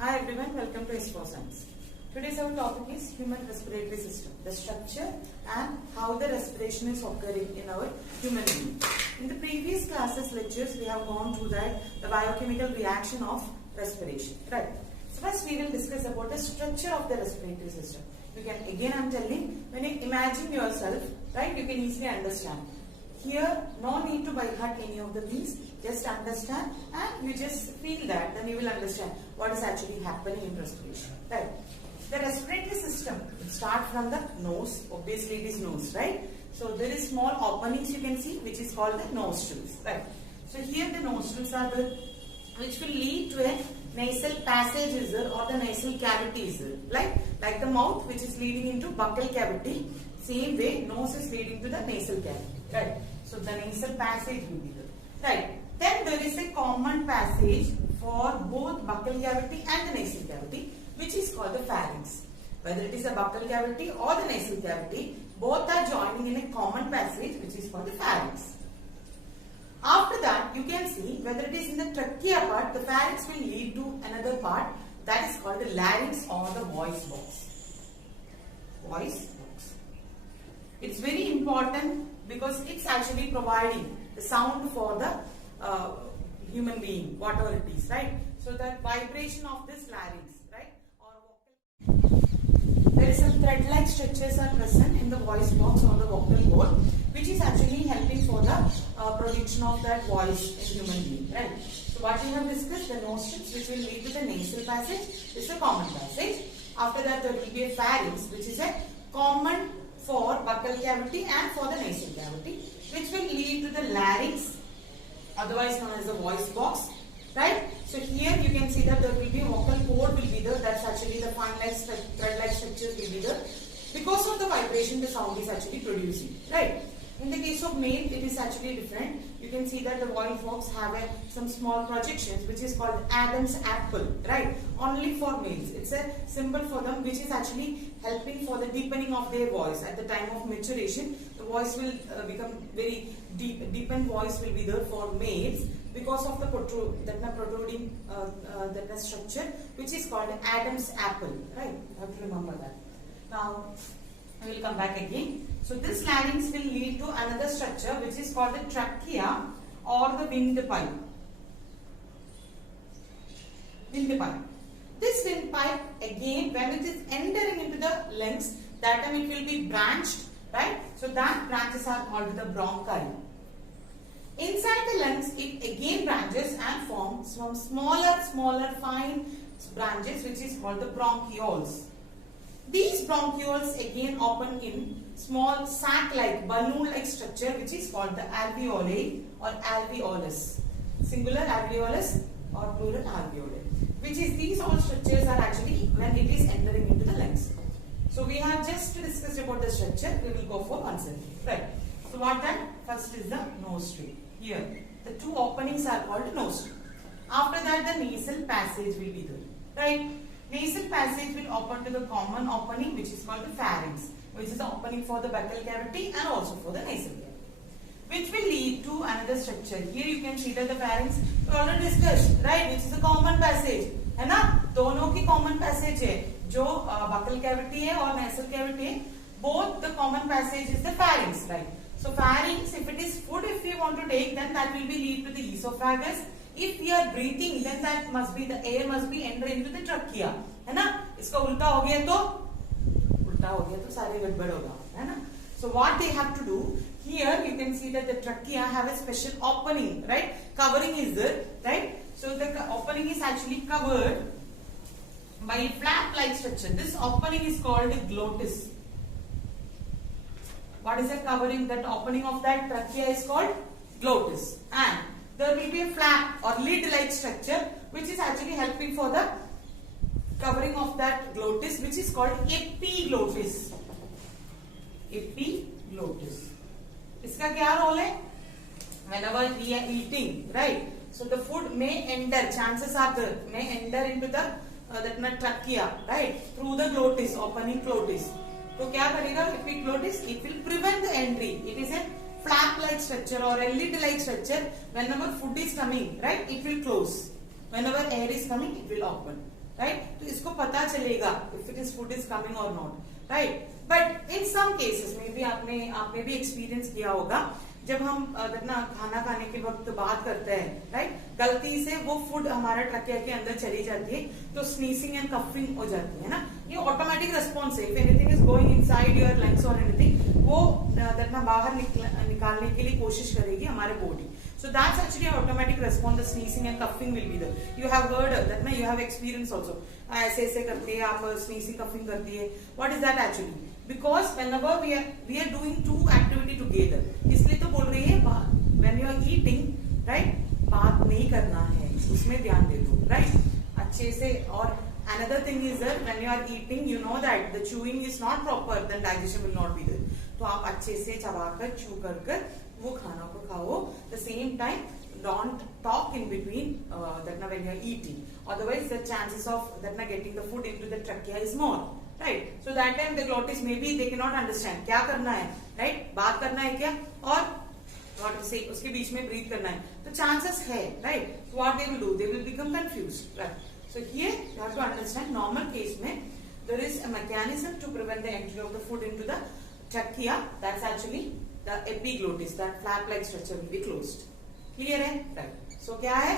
Hi everyone, welcome to S4 Science. Today's our topic is human respiratory system, the structure and how the respiration is occurring in our human being. In the previous classes lectures, we have gone through that the biochemical reaction of respiration, right? So first we will discuss about the structure of the respiratory system. You can, again I am telling, when you imagine yourself, right, you can easily understand. Here, no need to by heart any of the things, just understand and you just feel that, then you will understand what is actually happening in respiration, right? The respiratory system will start from the nose, obviously it is nose, right? So there is small openings you can see which is called the nostrils, right? So here the nostrils are the, which will lead to a nasal passage is there or the nasal cavity is there, like the mouth which is leading into buccal cavity, same way nose is leading to the nasal cavity, right? So the nasal passage will be there, right? Then there is a common passage for both buccal cavity and the nasal cavity, which is called the pharynx. Whether it is a buccal cavity or the nasal cavity, both are joining in a common passage which is called the pharynx. After that, you can see whether it is in the trachea part, the pharynx will lead to another part that is called the larynx or the voice box. Voice box. It's very important because it's actually providing the sound for the human being, whatever it is, right? So that vibration of this larynx, right? There is some thread-like structures are present in the voice box or the vocal cord, which is actually helping for the production of that voice in human being, right? So what we have discussed, the nostrils which will lead to the nasal passage is a common passage. After that there will be a pharynx which is a common for buccal cavity and for the nasal cavity, which will lead to the larynx, otherwise known as the voice box, right? So here you can see that there will be vocal cord will be there, that's actually the fine-like thread-like structures will be there. Because of the vibration the sound is actually producing, right? In the case of male it is actually different. You can see that the voice box have some small projections which is called Adam's apple, right? Only for males. It's a symbol for them which is actually helping for the deepening of their voice. At the time of maturation, the voice will become very deep. Deepened voice will be there for males because of the protruding structure which is called Adam's apple, right? You have to remember that. Now, we will come back again. So this larynx will lead to another structure which is called the trachea or the windpipe. Windpipe. This windpipe again, when it is entering into the lungs, that time it will be branched, right? So that branches are called the bronchi. Inside the lungs, it again branches and forms from smaller fine branches which is called the bronchioles. These bronchioles again open in small sac-like, balloon-like structure which is called the alveoli or alveolus. Singular alveolus or plural alveoli. Which is these all structures are actually when it is entering into the lungs. So we have just discussed about the structure. We will go for one second. Right. So what that? First is the nostril. Here the two openings are called nostril. After that the nasal passage will be there. Right. Nasal passage will open to the common opening which is called the pharynx, which is the opening for the buccal cavity and also for the nasal cavity, which will lead to another structure. Here you can see that the pharynx we already discussed, right, which is a common passage, है ना? दोनों की common passage है, जो buccal cavity है और nasal cavity है, both the common passage is the pharynx, right? So pharynx, if it is food, if you want to take, then that will be lead to the esophagus. If we are breathing, then that must be the air must be enter into the trachea, है ना? इसका उल्टा हो गया तो सारे गड़बड़ होगा, है ना? So what they have to do here, you can see that the trachea have a special opening, right? Covering is there, right? So the opening is actually covered by a flap-like structure. This opening is called the glottis. What is the covering? That opening of that trachea is called glottis, and there will be a flap or lid-like structure which is actually helping for the covering of that glottis, which is called epiglottis. Epiglottis. इसका क्या role है? Whenever we are eating, right? So the food may enter. Chances are there may enter into the trachea, right? Through the glottis, opening glottis. तो क्या करेगा? Epiglottis. It will prevent the entry. It is a flap-like structure or a lid-like structure. Whenever food is coming, right, it will close. Whenever air is coming, it will open. Right, तो इसको पता चलेगा if it is food is coming और not, right. But in some cases में भी आपने भी experience किया होगा, जब हम ना खाना खाने के वक्त बात करते हैं, राइट, गलती से वो फूड हमारा ट्रकिया के अंदर चली जाती है तो स्नीजिंग एंड कफिंग हो जाती है ना. ये ऑटोमेटिक रिस्पॉन्स है. If anything is going inside your lungs और एनीथिंग, वो ना बाहर निकालने के लिए कोशिश करेगी हमारे body. So that's actually an automatic response. The sneezing and coughing will be there. You have heard that, ना? You have experience also. ऐसे ऐसे करते हैं आप, sneezing, coughing करती है. What is that actually? Because whenever we are doing two activity together. इसलिए तो बोल रही है when you are eating, right? बात नहीं करना है, उसमें ध्यान दे दो, right? अच्छे से. और another thing is that when you are eating, you know that the chewing is not proper, then digestion will not be there. तो आप अच्छे से चबाकर chew कर वो खाना को खाओ. The same time, don't talk in between that when you are eating. Otherwise, the chances of that getting the food into the trachea is more, right? So that time the glottis maybe they cannot understand क्या करना है, right? बात करना है क्या और what to say, उसके बीच में breathe करना है. तो chances है, right? So what they will do? They will become confused, right? So here you have to understand. Normal case में there is a mechanism to prevent the entry of the food into the trachea. That's actually the epiglottis, that flap-like structure will be closed. Clear है? Right. So क्या है?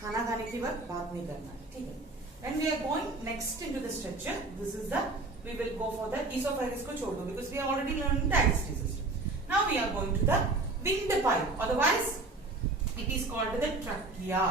खाना खाने के वक्त बात नहीं करना है, ठीक है? When we are going next into the structure, this is the we will go for the esophagus को छोड़ दो because we have already learned the digestive system. Now we are going to the windpipe. Otherwise, it is called the trachea.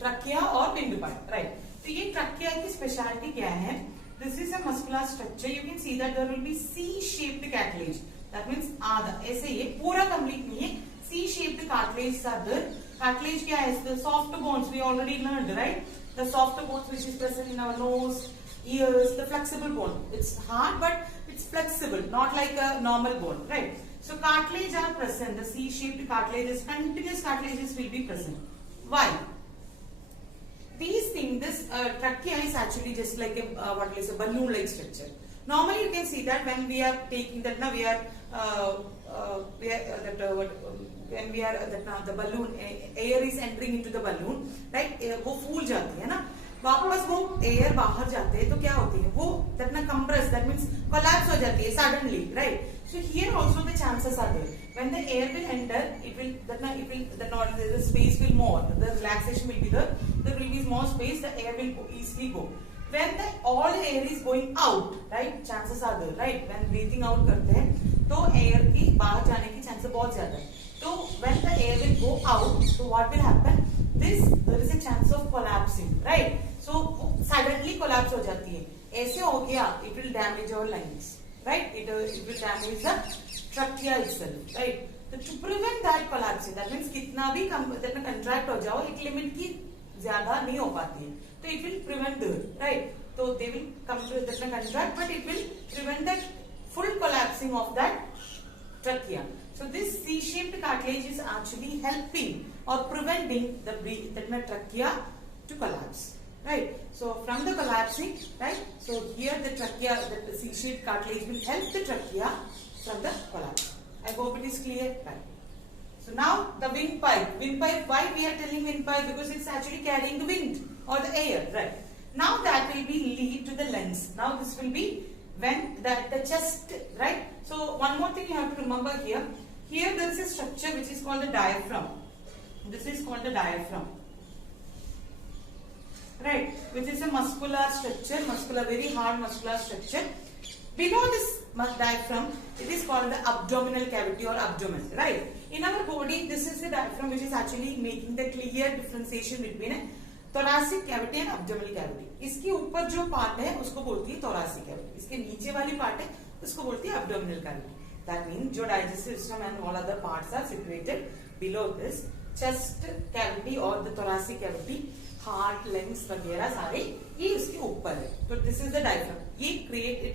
Trachea or windpipe, right? तो ये trachea की specialty क्या है? This is a muscular structure. You can see that there will be C-shaped cartilage. That means आधा ऐसे ये पूरा complete नहीं है. C-shaped cartilage are there. Cartilage क्या है? The soft bones we already learned, right? The soft bones which is present in our nose, ears, the flexible bone. It's hard but it's flexible, not like a normal bone, right? So cartilage are present. The C-shaped cartilages, continuous cartilages will be present. Why? These things, this trachea is actually just like a balloon-like structure. Normally, you can see that when we are taking that, now when we are the balloon, air is entering into the balloon, right? वो फूल जाती है ना, वापस वो air बाहर जाते हैं तो क्या होती है? वो that ना compress, that means collapse हो जाती है suddenly, right? So here also the chances are there. When the air will enter, the space will more, the relaxation will be there. There will be more space, the air will easily go. When all air is going out, right? Chances are there, right? When breathing out करते हैं, तो air की बाहर जाने की chances बहुत ज़्यादा है. तो when the air will go out, so what will happen? There is a chance of collapsing, right? So suddenly collapse हो जाती है. ऐसे हो गया, it will damage our lungs, right? It will damage the trachea itself, right? So to prevent that collapsing, that means कितना भी contract हो जाओ, एक limit की ज़्यादा नहीं हो पाती है. So it will prevent that, right? So they will come to the contract, but it will prevent the full collapsing of that trachea. So this C-shaped cartilage is actually helping or preventing the trachea to collapse, right? So from the collapsing, right? So here the trachea, the C-shaped cartilage will help the trachea from the collapse. I hope it is clear, right? So now the windpipe. Windpipe, why we are telling windpipe? Because it's actually carrying the wind or the air, right? Now that will be lead to the lungs. Now this will be when the chest, right? So one more thing you have to remember here. Here there is a structure which is called the diaphragm. This is called the diaphragm, right? Which is a muscular structure, very hard muscular structure. Below this diaphragm, it is called the abdominal cavity or abdomen, right? In our body, this is the diaphragm which is actually making the clear differentiation between a thoracic cavity and abdominal cavity. इसके ऊपर जो part है उसको बोलती है thoracic cavity. इसके नीचे वाली पार्ट है उसको बोलती है abdominal cavity. That means जो digestive system and all other parts are situated below this chest cavity or the thoracic cavity, heart, lungs वगैरह सारे ये उसके ऊपर है. तो this is the diaphragm. ये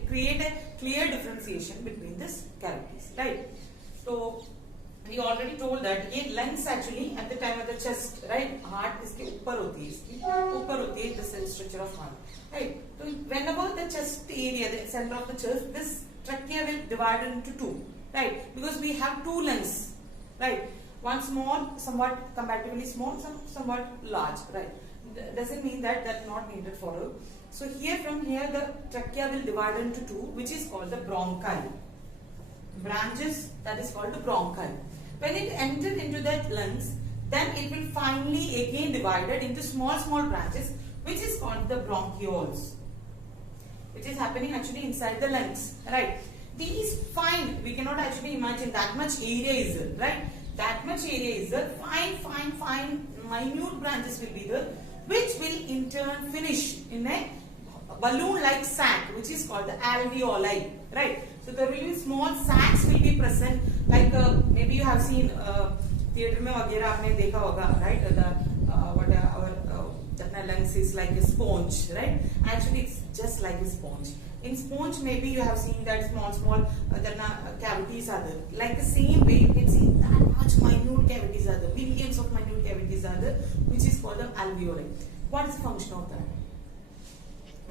create a clear differentiation between this cavities, right? So we already told that ये lungs actually at the time of the chest, right? Heart इसके ऊपर होती है, इसकी ऊपर होती है the cell structure of heart, right? So whenever the chest area, the center of the chest, this trachea will divide into two, right? Because we have two lungs, right? One small, somewhat comparatively small, somewhat large, right? doesn't mean that that's not needed for you. So here from here the trachea will divide into two, which is called the bronchi. Branches, that is called the bronchi. When it enters into that lungs, then it will finally again divided into small branches, which is called the bronchioles, which is happening actually inside the lungs, right? These fine, we cannot actually imagine that much area is there, right? That much area is there, fine, minute branches will be there, which will in turn finish in a balloon-like sac, which is called the alveoli, right? So there will be small sacs will be present, like maybe you have seen theatre mein वगैरह आपने देखा होगा, right? What our lungs is like a sponge, right? Actually, it's just like a sponge. In sponge, maybe you have seen that small cavities are there. Like the same way, you can see that much minute cavities are there. Millions of minute cavities are there, which is called the alveoli. What is the function of that?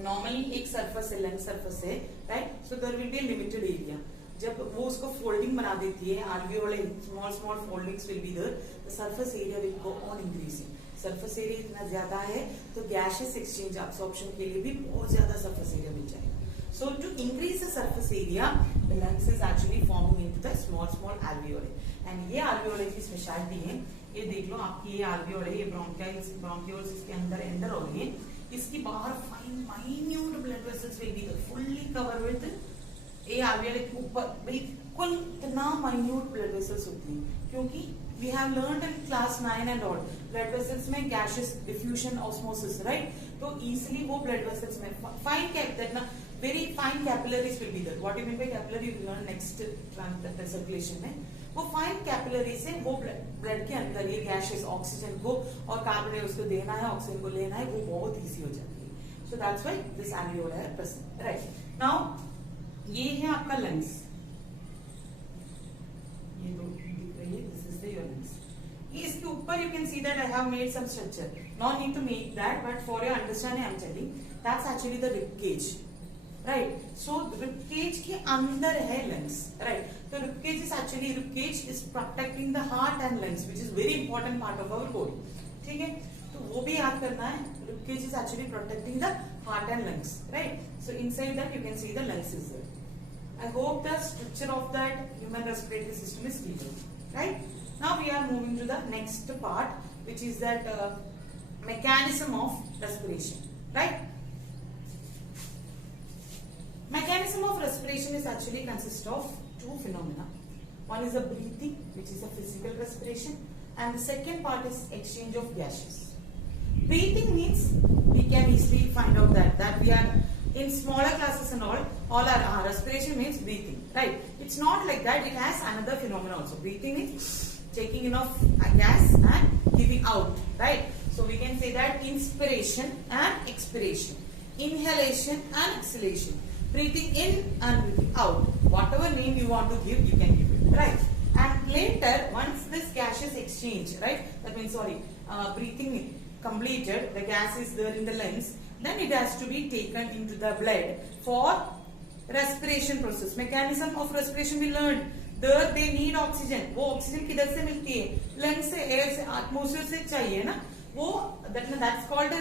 Normally, एक surface है, lung surface है, right? So there will be a limited area. जब वो उसको folding बना देती है, alveoli, small foldings will be there. The surface area will go on increasing. Surface area इतना ज्यादा है, तो gaseous exchange absorption के लिए भी बहुत ज्यादा surface area मिल जाएगा. So to increase the surface area, the lungs is actually forming into the small alveoli. And ये alveoli की specialty है. ये देख लो आपकी ये alveoli, ये bronchioles इसके अंदर enter हो रही है. इसकी बाहर fine minute blood vessels will be fully covered with ये alveoli के ऊपर बिल्कुल इतना minute blood vessels होती हैं, क्योंकि we have learned in class 9 and all blood vessels में gaseous diffusion osmosis, right? तो easily वो blood vessels में fine very fine capillaries will be there. What do you mean by capillary? You will learn next circulation में. वो fine capillaries से वो blood के अंदर ये gaseous oxygen को और carbon उसको देना है, oxygen को लेना है, वो बहुत easy हो जाती है. So that's why this alveoli are present. Right. Now ये है आपका lungs. ये दो दिख रही है. This is the your lungs. ये इसके ऊपर you can see that I have made some structure. No need to make that, but for your understanding I am telling. That's actually the rib cage. Right, so rib cage के अंदर है lungs, right? So rib cage is protecting the heart and lungs, which is very important part of our body. ठीक है? तो वो भी याद करना है. Rib cage is actually protecting the heart and lungs, right? So inside that you can see the lungs is there. I hope the structure of that human respiratory system is clear, right? Now we are moving to the next part, which is that mechanism of respiration, right? Mechanism of respiration is actually consists of two phenomena. One is the breathing, which is a physical respiration, and the second part is exchange of gases. Breathing means we can easily find out that we are in smaller classes and all our respiration means breathing, right? It's not like that. It has another phenomena also. Breathing is taking in of gas and giving out, right? So we can say that inspiration and expiration, inhalation and exhalation. Breathing in and breathing out. Whatever name you want to give, you can give it, right? And later, once this gaseous exchange, right? That means, breathing completed, the gas is there in the lungs, then it has to be taken into the blood for respiration process. Mechanism of respiration we learned. There they need oxygen. वो oxygen किधर से मिलती है? Lungs से, air से, atmosphere से चाहिए ना? वो that's called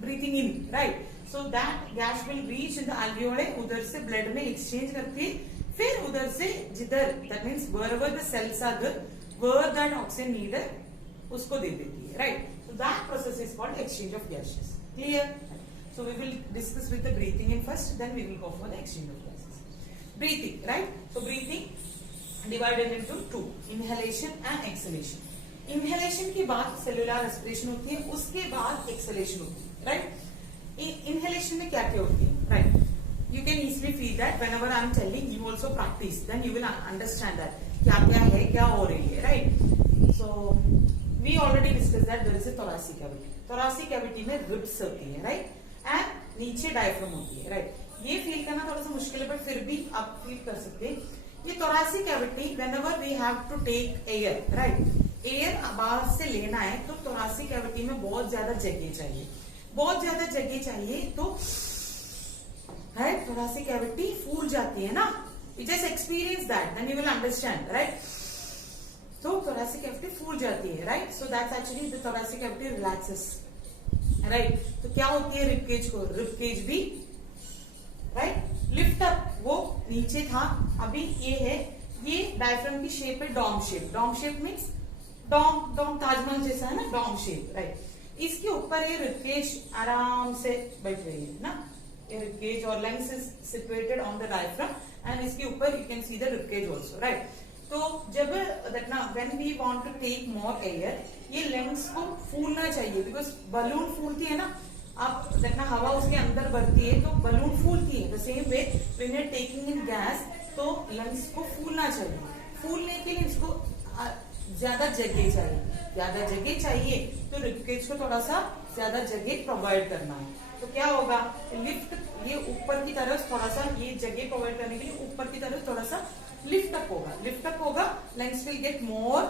breathing in, right? So that gas will reach in the alveoli, उधर से blood में exchange करती है, फिर उधर से जिधर, that means wherever the cells are there, where that oxygen needed, उसको दे देती है, right? So that process is called exchange of gases. Clear? So we will discuss with the breathing in first, then we will go for the exchange of gases. Breathing, right? So breathing divided into two, inhalation and exhalation. Inhalation के बाद cellular respiration होती है, उसके बाद exhalation होती है, right? Inhalation में क्या क्या होती है, right? You can easily feel that whenever I am telling, you also practice, then you will understand that क्या क्या है, क्या हो रही है, right? So we already discussed that there is a thoracic cavity. Thoracic cavity में ribs होती है, right? And नीचे diaphragm होती है, right? ये feel करना थोड़ा सा मुश्किल है, but फिर भी आप feel कर सकते हैं. ये thoracic cavity, whenever we have to take air, right? Air बाहर से लेना है, तो thoracic cavity में बहुत ज्यादा जगह चाहिए. बहुत ज्यादा जगह चाहिए तो है thoracic cavity फूल जाती है ना. You just experience that, then you will understand, right? So thoracic cavity फूल जाती है, right? So that's actually the thoracic cavity relaxes. Right. तो क्या होती है रिब केज को, रिब केज भी राइट लिफ्ट अप, वो नीचे था, अभी ये है, ये डायफ्राम की शेप है dome shape. Dome shape means dome, dome Taj Mahal जैसा है ना, डॉम शेप राइट। इसके ऊपर ये रिब केज आराम से बैठ रही है ना, रिब केज और lungs is situated on the diaphragm and इसके ऊपर you can see the rib cage also right. तो जब देखना when we want to take more air, ये लेंस को फूलना चाहिए, बिकॉज बलून फूलती है ना, आप देखना हवा उसके अंदर भरती है तो बलून फूलती है। The same way when you are taking in gas, तो लेंस को फूलना चाहिए। फूलने के लिए इसको ज्यादा जगह चाहिए, ज्यादा जगह चाहिए तो रिब केज को थोड़ा सा ज्यादा जगह प्रोवाइड करना है। तो क्या होगा, लिफ्ट, ये ऊपर की तरफ थोड़ा सा, ये जगह प्रोवाइड करने के लिए ऊपर की तरफ थोड़ा सा लिफ्ट अप होगा, लिफ्ट अप होगा, lens will get more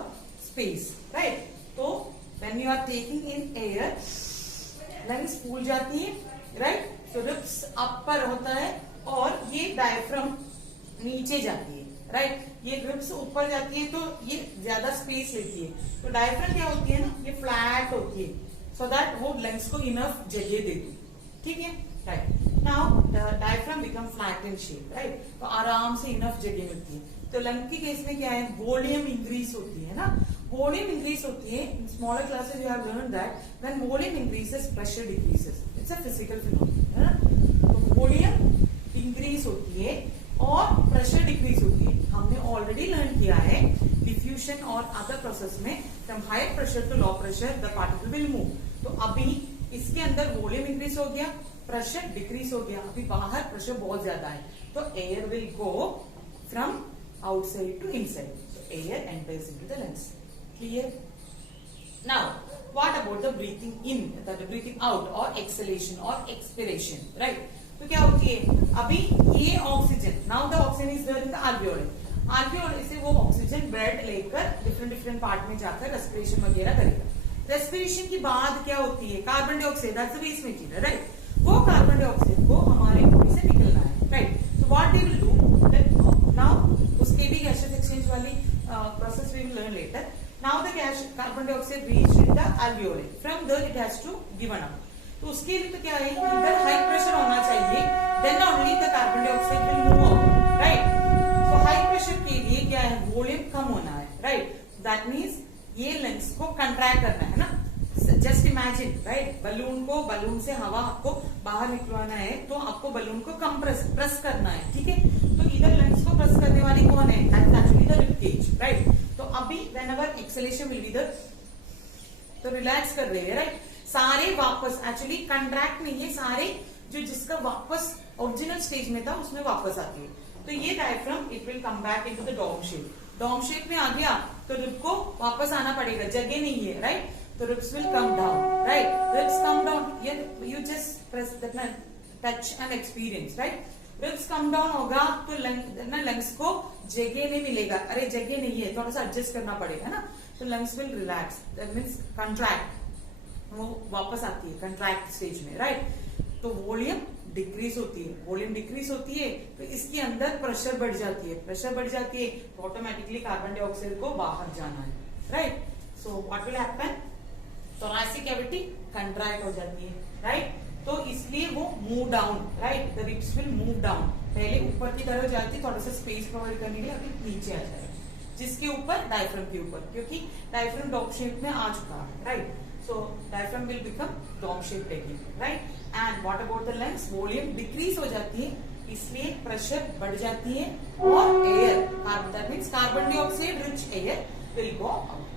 space right. तो when you are taking in air, lens फूल जाती है राइट। सो रिब्स अपर होता है और ये डायफ्राम नीचे जाती है राइट। ये रिब्स ऊपर जाती है तो ये ज्यादा स्पेस लेती है। तो डायफ्राम क्या होती है ना, ये फ्लैट होती है, सो दैट वो लेंस को इनफ जगह देती है, ठीक है right. Now diaphragm become flat in shape right, तो आराम से इनफ जगह मिलती है। तो लंग के केस में क्या है, वॉल्यूम इंक्रीज होती है ना, वॉल्यूम इंक्रीज होती है। In smaller classes you have learn that when volume increases pressure decreases, it's a physical phenomenon है ना। तो वॉल्यूम इंक्रीज होती है और प्रेशर डिक्रीज होती है। हमने ऑलरेडी लर्न किया है डिफ्यूजन और अदर प्रोसेस में, from high pressure to low pressure the particle will move. तो अभी इसके अंदर वॉल्यूम इंक्रीज हो गया, प्रेशर डिक्रीज हो गया, अभी बाहर प्रेशर बहुत ज्यादा है, तो air will go from outside to inside, so air enters into the lens. Clear? Now, what about the breathing in, the breathing out or exhalation or expiration, right? तो क्या होती है, अभी ये oxygen, now the oxygen is there in the alveoli, alveoli से वो oxygen ब्रेड लेकर डिफरेंट पार्ट में जाकर रेस्पिरेशन वगैरह करेगा। रेस्पिरेशन की बाद क्या होती है, carbon dioxide, that's the waste material right. वो कार्बन डाइऑक्साइड को हमारे बॉडी से निकलना है राइट। तो what they will do now, उसके भी गैसियस एक्सचेंज वाली process we will learn later. Now the gas carbon dioxide reach in the alveoli, from there it has to given up. तो उसके लिए तो क्या है, इधर हाई प्रेशर होना चाहिए, then only the carbon dioxide will move out right. So high pressure के लिए क्या है, वॉल्यूम कम होना है राइट। दैट मीन्स ये लेंस को कंट्रैक्ट करना है ना। जस्ट इमेजिन राइट, बलून से हवा आपको बाहर निकलवाना है तो आपको बलून को प्रेस करना है, ठीक है। तो इधर लेंस को प्रेस करने वाली कौन है, that is actually the rib cage right. तो अभी whenever exhalation will be the, तो रिलैक्स कर रहे हैं राइट। सारे वापस, एक्चुअली कंट्रैक्ट नहीं है, सारे जो जिसका वापस ओरिजिनल स्टेज में था उसमें वापस आती है। तो ये diaphragm it will come back into the dome shape, dome shape में आ गया तो रिब को वापस आना पड़ेगा, जगह नहीं है राइट। तो ribs will come down, right? Ribs come down. You just press that touch and experience, right? Ribs come down होगा तो lungs को जगह नहीं मिलेगा, अरे जगह नहीं है, थोड़ा सा एडजस्ट करना पड़ेगा ना। तो lungs will relax, that means contract, वो वापस आती है कंट्रैक्ट स्टेज में राइट। तो वॉल्यूम डिक्रीज होती है, वॉल्यूम डिक्रीज होती है तो इसके अंदर प्रेशर बढ़ जाती है, प्रेशर बढ़ जाती है तो ऑटोमेटिकली कार्बन डाइऑक्साइड को बाहर जाना है right. So what will happen, thoracic cavity contract हो जाती है राइट। तो इसलिए वो move down right, the ribs will move down, पहले ऊपर की तरफ जाती है, थोड़ा सा स्पेस प्रोवाइड करने के लिए अभी नीचे आ जाएगा, जिसके ऊपर डायफ्राम के ऊपर, क्योंकि डायफ्राम डॉम शेप में आ चुका है right. So diaphragm will become dome shape taking right. And what about the lungs, volume decrease हो जाती है, इसलिए प्रेशर बढ़ जाती है और air, that means carbon dioxide rich air will go out.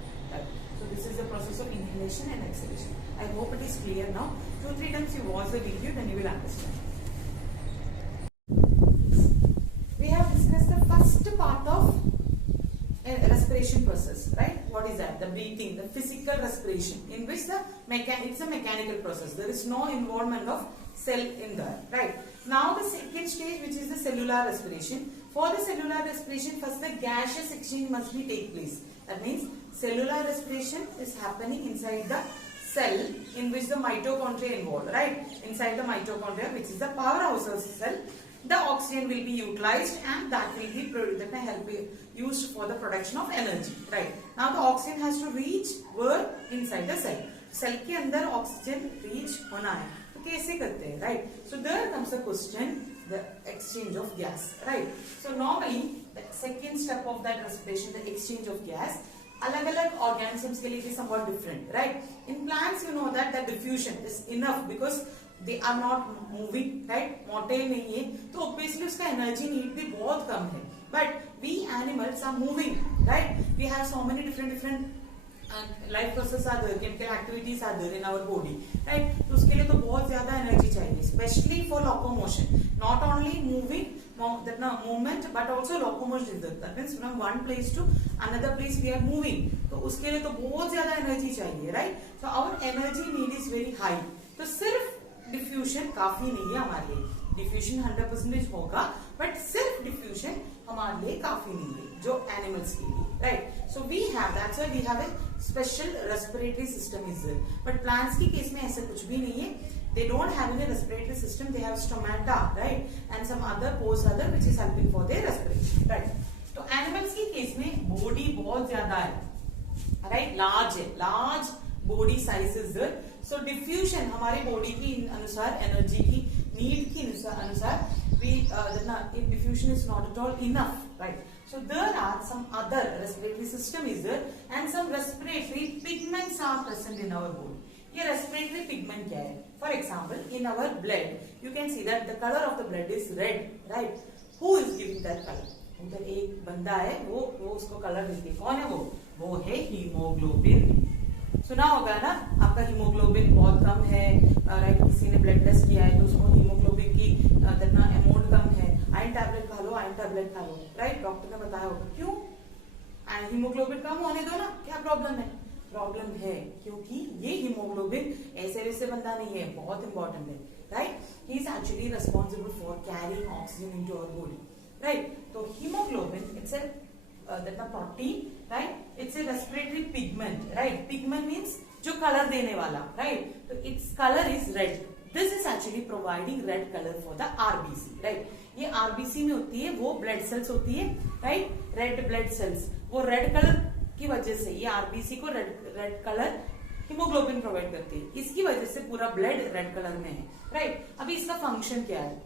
So this is the process of inhalation and exhalation. I hope it is clear now. 2-3 times you watch the video, then you will understand. We have discussed the first part of respiration process, right? What is that? The breathing, the physical respiration, in which it's a mechanical process. There is no involvement of cell in there, right? Now the second stage, which is the cellular respiration. For the cellular respiration, first the gaseous exchange must be take place. That means cellular respiration is happening inside the cell in which the mitochondria involved, right? Inside the mitochondria, which is the powerhouse of the cell, the oxygen will be utilized and that will be used for the production of energy, right? Now the oxygen has to reach where? Inside the cell. Cell के अंदर oxygen reach होना है तो कैसे करते हैं, right? So there comes a question, the exchange of gas, right? So normally the second step of that respiration, the exchange of gas, अलग अलग ऑर्गेनिजम्स के लिए it is somewhat different, right? In plants you know that the diffusion is enough because they are not moving, right? मोटे नहीं है तो obviously उसका energy need भी बहुत कम है. But we animals are moving, right? We have so many different life process are there, chemical activities are there in our body, right? तो उसके लिए तो बहुत ज्यादा एनर्जी चाहिए, specially for locomotion, not only moving movement but also locomotion. That means from one place to another place we are moving, तो उसके लिए तो बहुत ज्यादा एनर्जी चाहिए, right? So our energy need is very high. तो सिर्फ डिफ्यूजन काफी नहीं है हमारे लिए. डिफ्यूजन 100% होगा बट सिर्फ डिफ्यूजन हमारे लिए काफी नहीं है जो एनिमल्स के लिए, right? So we have, that's why we have a special respiratory system is there. But plants की केस में ऐसा कुछ भी नहीं है. They don't have any respiratory system. They have stomata, right, and some other pores other which is helping for their respiration, right? तो animals की case में body बहुत ज्यादा है, right? Large है, large body size is there. So diffusion हमारे body की अनुसार, energy की need की अनुसार we diffusion is not at all enough, right? So there are some other respiratory system is there and some respiratory pigments are present in our body. ये respiratory pigment क्या है? For example in our blood you can see that the colour of the blood is red, right? Who is giving that colour? उधर एक बंदा है, वो उसको colour देती है. कौन है वो है हीमोग्लोबिन. सुना होगा ना, आपका हीमोग्लोबिन बहुत कम है, राइट? किसी ने ब्लड टेस्ट किया है तो उसको हीमोग्लोबिन की अमाउंट कम है, आयरन टैबलेट खा लो, आयरन टैबलेट खा लो, राइट? डॉक्टर ने बताया होगा. क्यों? हीमोग्लोबिन कम होने दो ना, क्या प्रॉब्लम है? प्रॉब्लम है क्योंकि ये हीमोग्लोबिन ऐसे वैसे बंदा नहीं है, बहुत इंपॉर्टेंट है, right? He is actually responsible for carrying oxygen into our body, right? तो haemoglobin it's a protein, right? It's a respiratory pigment, right? Pigment means जो कलर देने वाला, right? तो its color is red. This is actually providing red color for the RBC, right? ये RBC में होती है, वो ब्लड सेल्स होती है, राइट? रेड ब्लड सेल्स, वो रेड कलर की वजह से ये आरबीसी को रेड कलर हीमोग्लोबिन प्रोवाइड करती है. इसकी वजह से पूरा ब्लड रेड कलर में है, राइट? अभी इसका फंक्शन क्या है?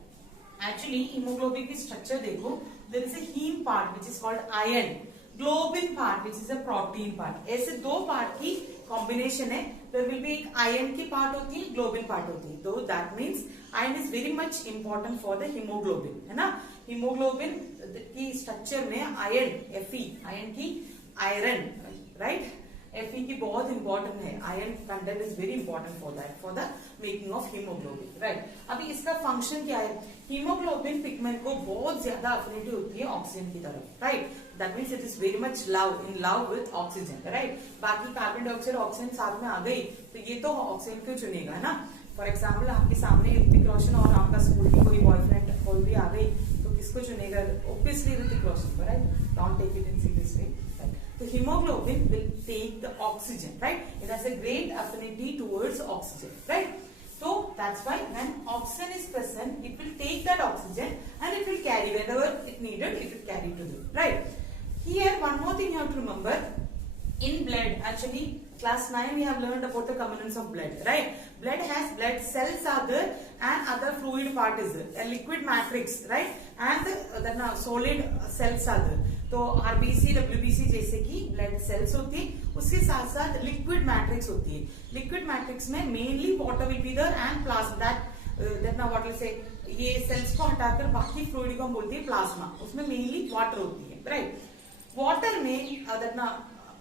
एक्चुअली हीमोग्लोबिन की स्ट्रक्चर देखो, there is a haem part which is called iron, globin part which is a protein part. ऐसे दो पार्ट की कॉम्बिनेशन है. देयर विल बी एक आयरन की पार्ट होती है, ग्लोबिन पार्ट होती है. तो that means iron is very much important for the haemoglobin, है ना? हीमोग्लोबिन की स्ट्रक्चर में आयरन, Fe, आयरन की आयरन, राइट? Fe की बहुत इंपॉर्टेंट है. Iron content is very important for that, for the making of haemoglobin, right? अभी इसका फंक्शन क्या है? हीमोग्लोबिन पिगमेंट को बहुत ज्यादा अफिनिटी होती है ऑक्सीजन की तरफ, right? That means it is very much in love with oxygen, right? बाकी कार्बन डाइऑक्साइड ऑक्सीजन साथ में आ गई तो ये तो ऑक्सीजन क्यों चुनेगा ना? फॉर एग्जाम्पल आपके सामने ऋतिक रोशन और आपका स्कूल की कोई बॉयफ्रेंड कोई भी आ गई तो किसको चुनेगा? Obviously Hrithik Roshan, right? Don't take it in serious way. The hemoglobin will take the oxygen, right? It has a great affinity towards oxygen, right? So that's why when oxygen is present, it will take that oxygen and it will carry wherever it needed. It will carry to the right. Here, one more thing you have to remember. In blood, actually, class 9 we have learned about the components of blood, right? Blood has blood cells are there and other fluid part is there. A liquid matrix, right? And the solid cells are there. तो RBC, WBC जैसे कि blood cells होती है, उसके साथ साथ liquid matrix होती है. लिक्विड मैट्रिक्स में mainly water will be there and plasma. That what will say, ये सेल्स को हटाकर बाकी फ्लूइड को हम बोलते हैं प्लाज्मा. उसमें मेनली वाटर होती है, राइट? वाटर में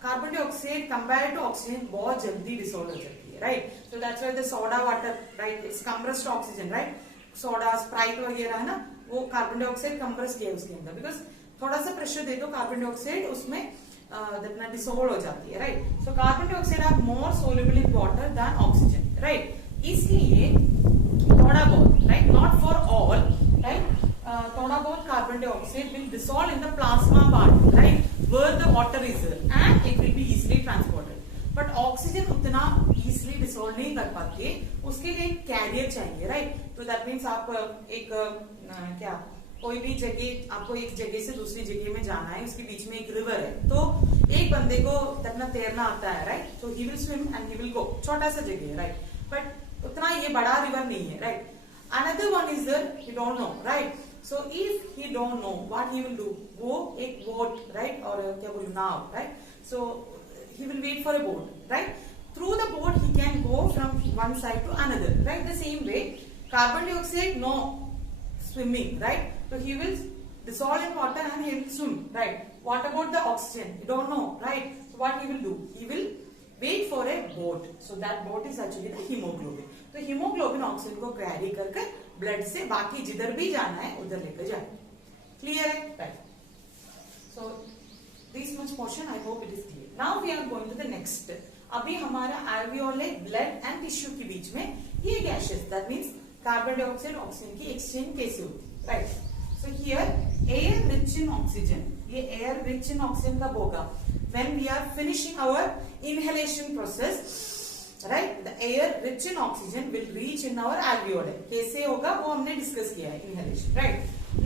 carbon dioxide compare to oxygen बहुत जल्दी डिसॉल्व हो जाती है, right? So that's why the soda water, right, it's compressed oxygen, right? Soda, Sprite वगैरह है ना, वो कार्बन डाइऑक्साइड कंप्रेस किया है उसके अंदर, बिकॉज थोड़ा सा प्रेशर दे दो कार्बन डाइऑक्साइड उसमें डिसॉल्व हो जाती है, right? So carbon dioxide are more soluble in water than oxygen, right? इसलिए थोड़ा बहुत, right, not for all, right, थोड़ा बहुत carbon dioxide will dissolve in the plasma part, right, where the water is and it will be easily transported. But oxygen उतना easily dissolve नहीं कर पाती, उसके लिए कैरियर चाहिए, राइट? तो दैट मीन्स आप एक क्या कोई भी जगह आपको एक जगह से दूसरी जगह में जाना है, उसके बीच में एक रिवर है, तो एक बंदे को तैरना आता है, राइट, तो he will swim and he will go, छोटा सा जगह है, राइट, बट उतना ये बड़ा रिवर नहीं है, right. Another one is there, he don't know, right? So if he don't know, what he will do? Go एक boat, right? और क्या बोलूं, नाव, right? So he will wait for a boat, right? Through the boat he can go from one side to another, right? The same way, carbon dioxide no swimming, right? So he will dissolve in water and he will swim, right? What about the oxygen? You don't know, right? So what he will do? He will wait for a boat. So that boat is actually the hemoglobin. तो haemoglobin oxygen को carry करके blood से बाकी जिधर भी जाना है उधर लेकर जाए. क्लियर है, right. So this much portion I hope it is clear. Now we are going to the next. अभी हमारा एल्वियोले, ब्लड एंड टिश्यू के बीच में ये gases, that means carbon dioxide oxygen की एक्सचेंज कैसे होती है, right. So here air rich in oxygen, ये एयर रिच इन ऑक्सीजन कब होगा? When we are finishing our inhalation process, right, the air rich in oxygen will reach in our alveoli. कैसे होगा वो हमने डिस्कस किया है, inhalation, right.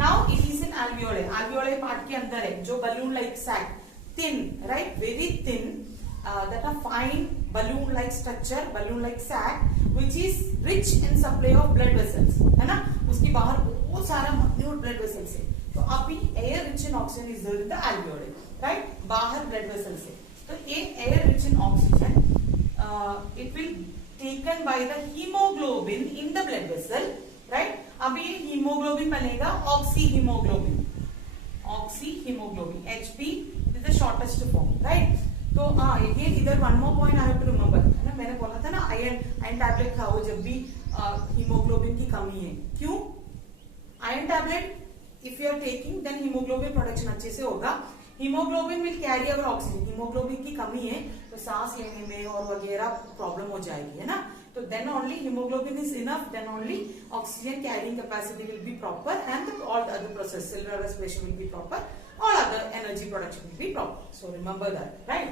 Now it is in alveoli. alveoli part के अंदर है जो balloon like sac, thin, right, very thin, that a fine balloon like structure, balloon like sac, which is rich in supply of blood vessels, है ना. उसके बाहर बहुत सारा minute blood vessels है. तो अभी air rich in oxygen is there in the alveoli, right, बाहर blood vessels है. तो ये air rich in oxygen it will taken by the hemoglobin in the blood vessel, right. अभी ये hemoglobin बनेगा oxyhemoglobin, oxyhemoglobin, HP is the shortest form, right. तो again इधर one more point I have to remember, है ना. मैंने बोला था ना आयरन टैबलेट खाओ जब भी हीमोग्लोबिन की कमी है. क्यों? Iron tablet if you are taking then haemoglobin production अच्छे से होगा. Haemoglobin will carry our oxygen. Haemoglobin की कमी है तो सांस लेने में और वगैरह प्रॉब्लम हो जाएगी, है ना. तो then only haemoglobin is enough, then only oxygen carrying capacity will be proper and all the other process, cellular respiration will be proper, all other energy production will be proper. So remember that, right.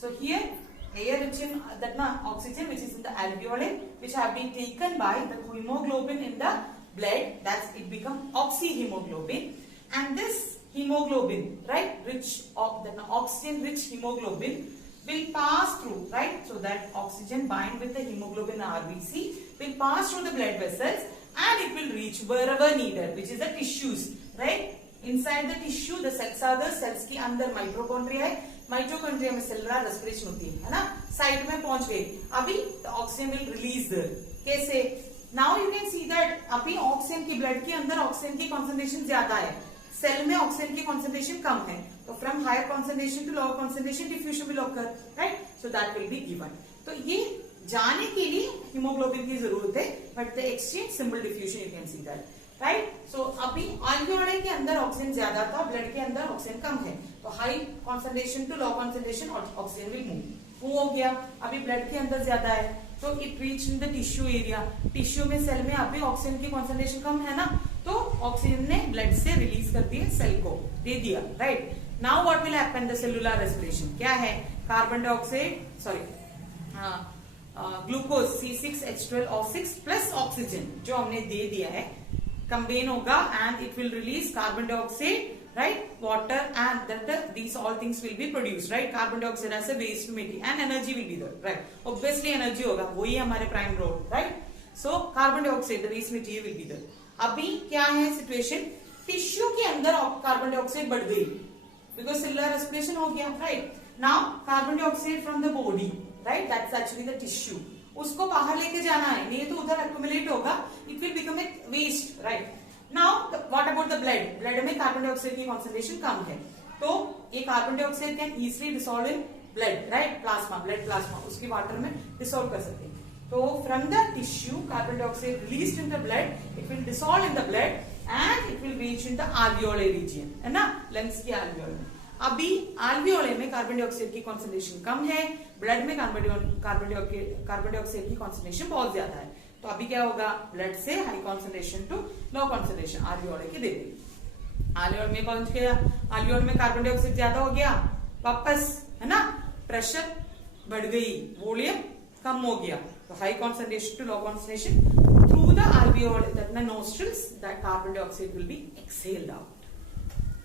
So here air rich in that oxygen which is in the alveoli, which have been taken by the hemoglobin in the blood, that's it become oxyhemoglobin. And this hemoglobin, right, rich of the oxygen rich hemoglobin will pass through, right, so that oxygen bind with the hemoglobin RBC will pass through the blood vessels and it will reach wherever needed, which is the tissues, right. Inside the tissue the cells are the cells के अंदर mitochondria है, mitochondria में cellular respiration होती है ना. Side में पहुंच गई. अभी ऑक्सीजन विल रिलीज देयर. कैसे? Now you can see that अभी ऑक्सीजन की ब्लड के अंदर ऑक्सीजन की कॉन्सेंट्रेशन ज्यादा है, सेल में ऑक्सीजन की कॉन्सेंट्रेशन कम है. तो from higher concentration to lower concentration diffusion will occur, right. So that will be given. तो ये जाने के लिए हीमोग्लोबिन की जरूरत है, but the exchange simple diffusion you can see that, right. So अभी alveoli के अंदर ऑक्सीजन ज्यादा था, ब्लड के अंदर ऑक्सीजन कम है, तो high concentration to low concentration oxygen will move हो गया. अभी ब्लड के अंदर ज्यादा है तो it reach in the tissue area. Tissue में सेल में अभी ऑक्सीजन की कॉन्सेंट्रेशन कम है ना, तो ऑक्सीजन ने ब्लड से रिलीज कर दिया, सेल को दे दिया, right. Now what will happen? The cellular respiration क्या है? Carbon dioxide, sorry glucose C6H12O6 plus oxygen जो हमने दे दिया है कंबाइन होगा and it will release carbon dioxide, right, water, and that these all things will be produced, right. Carbon dioxide as a waste material and energy will be there, right. Obviously energy होगा, वही हमारे prime role, right. So carbon dioxide the waste material will be there. अभी क्या है situation? Tissue के अंदर carbon dioxide बढ़ गई because cellular respiration हो गया, right. Now carbon dioxide from the body, right, that's actually the tissue. उसको बाहर लेके जाना है, नहीं तो उधर एक्यूमुलेट होगा, it will become a waste, right. Now what about the blood? Blood में कार्बन डाइऑक्साइड की कॉन्सेंट्रेशन कम है, तो ये carbon dioxide can easily dissolve in blood, right. Plasma, blood plasma उसके वाटर में डिसॉल्व कर सकते हैं. तो from the tissue carbon dioxide released in the blood, it will dissolve in the blood and it will reach in the alveoli region, है ना, lungs की alveoli में. अभी alveoli में कार्बन डाइऑक्साइड की कॉन्सेंट्रेशन कम है, ब्लड में कार्बन डाइऑक्साइड की कॉन्सेंट्रेशन बहुत ज्यादा है. तो अभी क्या होगा? ब्लड से high concentration to low concentration alveoli के दे देगी. alveoli में पहुंच गया, alveoli में कार्बन डाइऑक्साइड ज्यादा हो गया वापस, है ना, प्रेशर बढ़ गई, वॉल्यूम कम हो गया, तो high concentration to low concentration through the alveoli, the nostrils, that carbon dioxide will be exhaled out.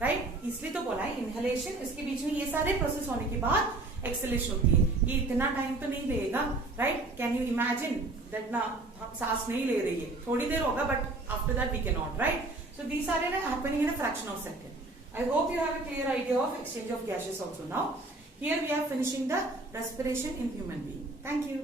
Right इसलिए तो बोला है इनहेलेशन, इसके बीच में ये सारे प्रोसेस होने के बाद एक्सहेलेशन होती है. ये इतना टाइम तो नहीं लेगा. Right can you imagine that ना हम सांस नहीं ले रही है, थोड़ी देर होगा but after that we can not. Right so these are happening in a fraction of second. I hope you have a clear idea of exchange of gases also now. Here we are finishing the respiration in human being. Thank you.